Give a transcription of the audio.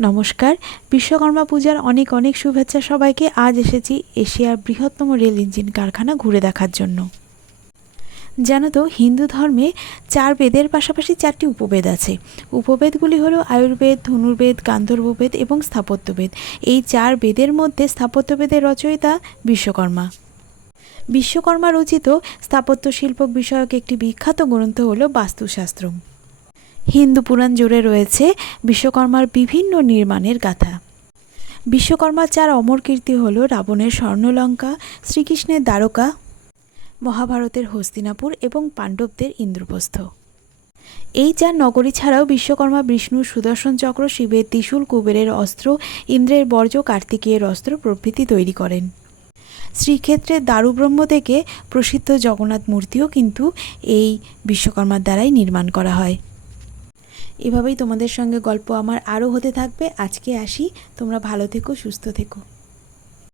নমস্কার। বিশ্বকর্মা পূজার অনেক অনেক শুভেচ্ছা সবাইকে। আজ এসেছি এশিয়ার বৃহত্তম রেল ইঞ্জিন কারখানা ঘুরে দেখার জন্য। জানো তো, হিন্দু ধর্মে 4 বেদের পাশাপাশি 4টি উপবেদ আছে। উপবেদগুলি হলো আয়ুর্বেদ, ধনুর্বেদ, গান্ধর্ববেদ এবং স্থাপত্যবেদ। এই 4 বেদের মধ্যে স্থাপত্যবেদের রচয়িতা বিশ্বকর্মা। বিশ্বকর্মা রচিত স্থাপত্য শিল্প বিষয়ক একটি বিখ্যাত গ্রন্থ হলো বাস্তুশাস্ত্র। হিন্দু পুরাণ জুড়ে রয়েছে বিশ্বকর্মার বিভিন্ন নির্মাণের গাথা। বিশ্বকর্মার 4 অমর কীর্তি হল রাবণের স্বর্ণলঙ্কা, শ্রীকৃষ্ণের দ্বারকা, মহাভারতের হস্তিনাপুর এবং পাণ্ডবদের ইন্দ্রপ্রস্থ। এই 4 নগরী ছাড়াও বিশ্বকর্মা বিষ্ণুর সুদর্শন চক্র, শিবের ত্রিশূল, কুবেরের অস্ত্র, ইন্দ্রের বর্জ্য, কার্তিকেয়ের অস্ত্র প্রভৃতি তৈরি করেন। শ্রীক্ষেত্রের দারুব্রহ্ম থেকে প্রসিদ্ধ জগন্নাথ মূর্তিও কিন্তু এই বিশ্বকর্মার দ্বারাই নির্মাণ করা হয়। এভাবেই তোমাদের সঙ্গে গল্প আমার আরও হতে থাকবে। আজকে আসি, তোমরা ভালো থেকো, সুস্থ থেকো।